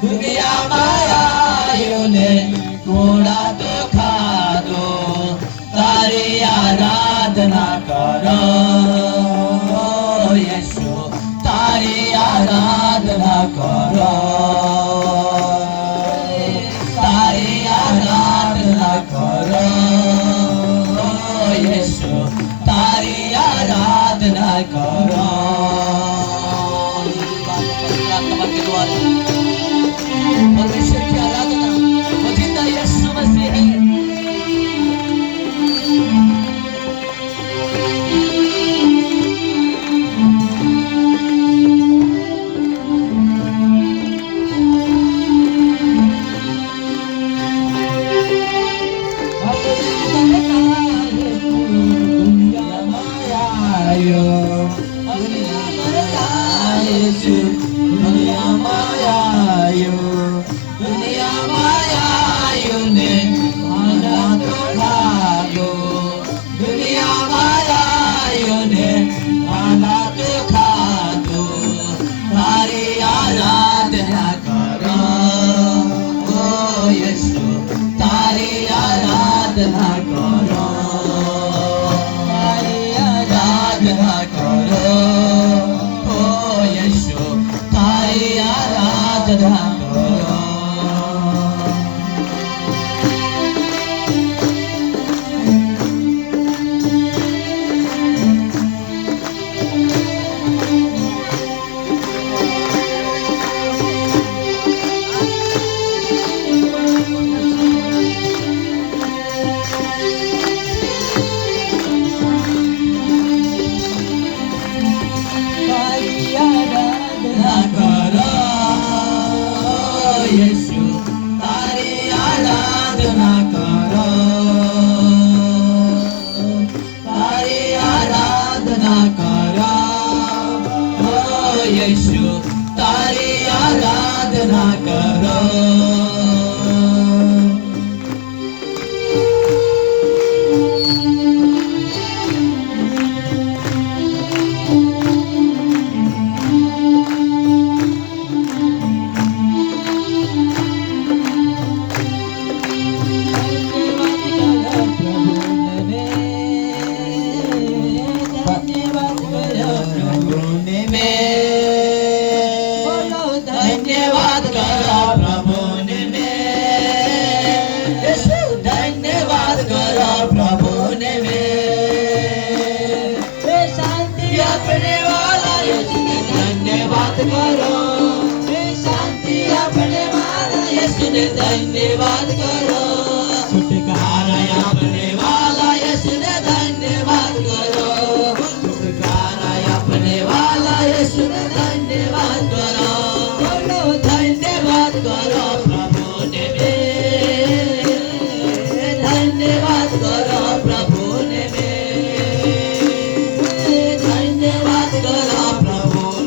दुनिया माया ने थोड़ा तो खा दो तारी आराधना करो यीशु तारी आराधना करो तारी आराधना करो यीशु तारी आराधना करो तेरे के द्वारा परमेश्वर की आराधना वो जिंदा यीशु मसीह है धन्यवाद करो छुटकारा अपने वाला यीशु ने धन्यवाद करो छुटकारा अपने वाला यीशु ने धन्यवाद करो बोलो धन्यवाद करो प्रभु ने धन्यवाद करो प्रभु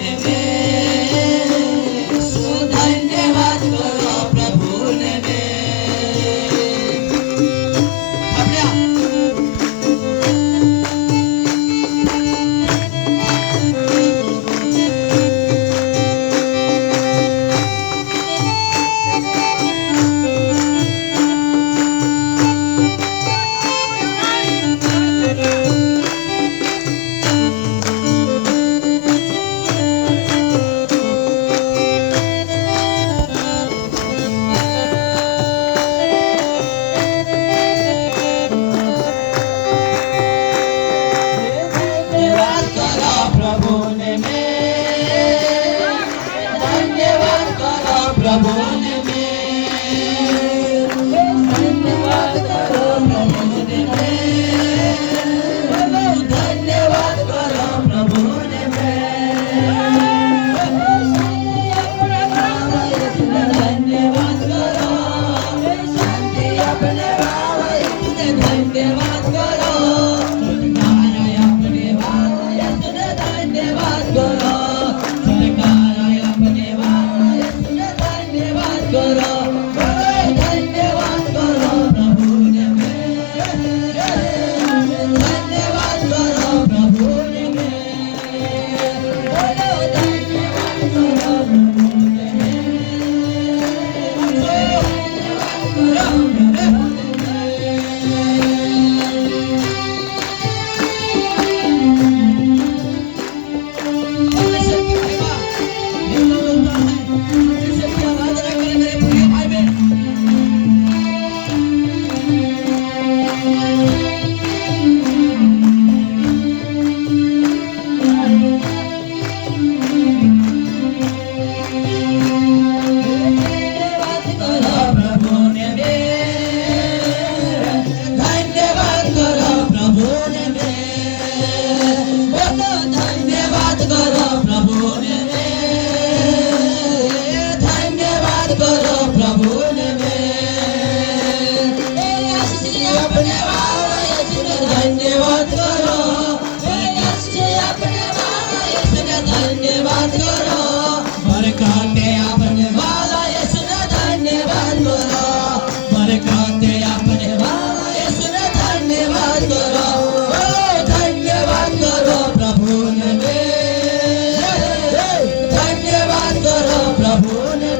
ने धन्यवाद करो प्रभु ने धन्यवाद करो प्रभु ने करो प्रभु ने अपने बाबा यीशु ने धन्यवाद करो अपने बाबा यीशु ने धन्यवाद करो बरकाते अपने बाबा यीशु ने धन्यवाद करो बरकाते अपने बाबा यीशु ने धन्यवाद करो धन्यवाद करो प्रभु ने धन्यवाद करो प्रभु ने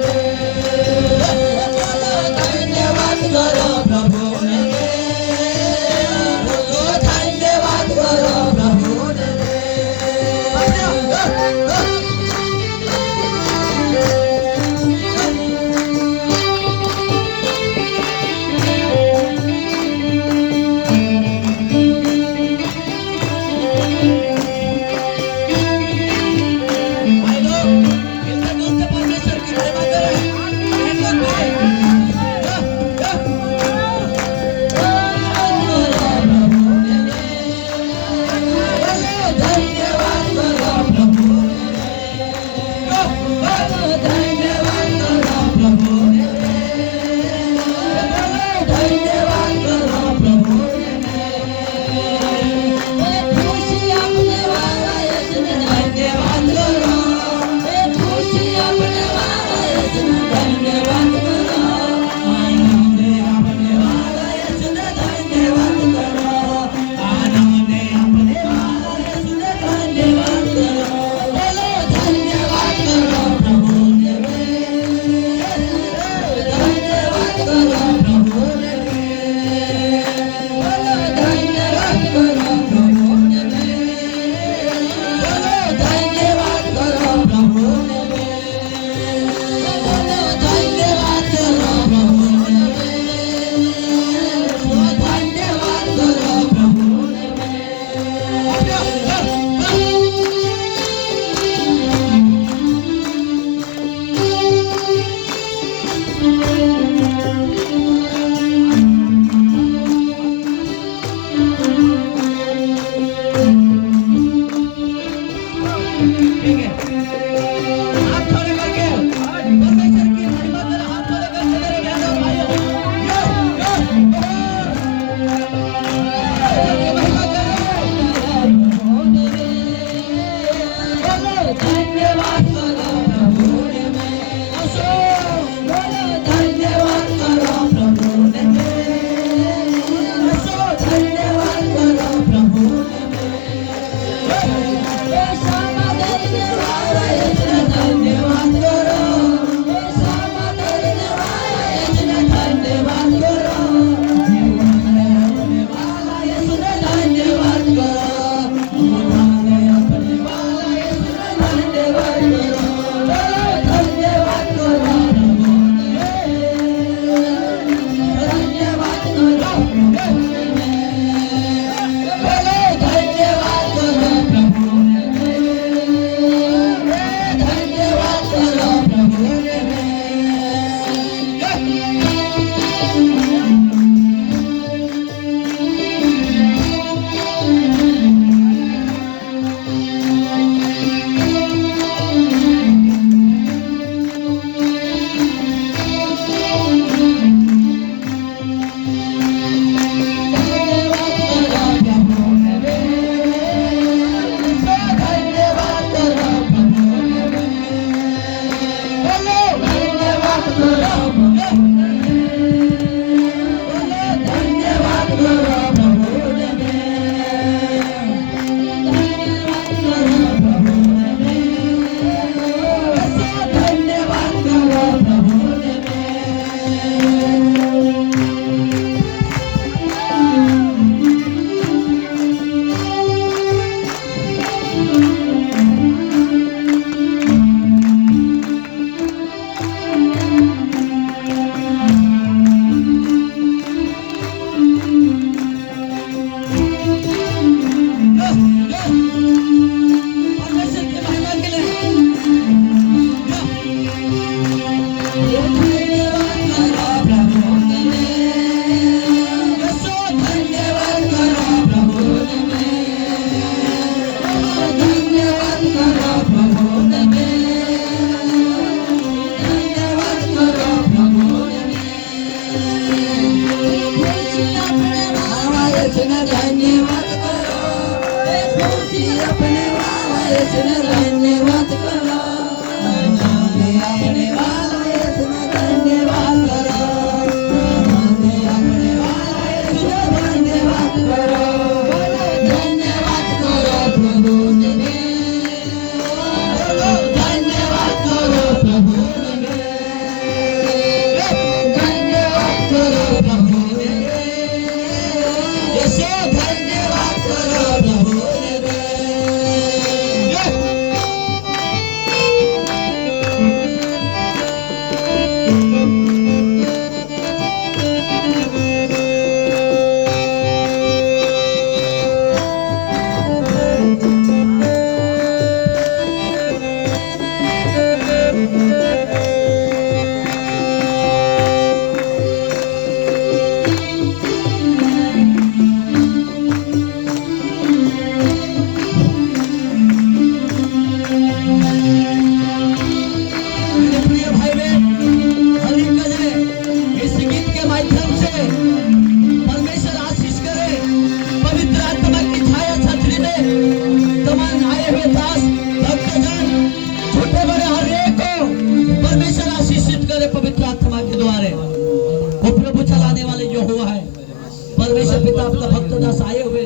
पिता अपना भक्त दास आए हुए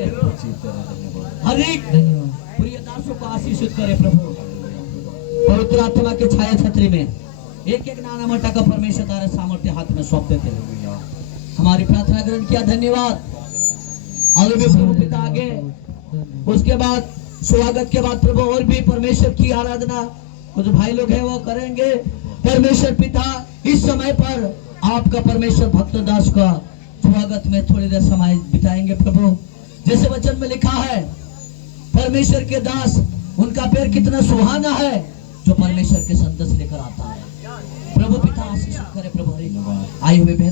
हर एक प्रिय दासों को आशीषित करे प्रभु। पवित्र आत्मा के छाया छतरी में एक एक नाना मोटा का परमेश्वर तारे सामर्थ्य हाथ में सौंप देते हैं। हमारी प्रार्थना ग्रहण किया, धन्यवाद। और भी प्रभु पिता आगे उसके बाद स्वागत के बाद प्रभु और भी परमेश्वर की आराधना कुछ भाई लोग हैं वो करेंगे। परमेश्वर पिता इस समय पर आपका परमेश्वर भक्त दास का स्वागत में थोड़ी देर समय बिताएंगे प्रभु। जैसे वचन में लिखा है परमेश्वर के दास उनका पैर कितना सुहाना है जो परमेश्वर के संदेश लेकर आता है। प्रभु पिता आशीष करे प्रभु। आए हुए बहन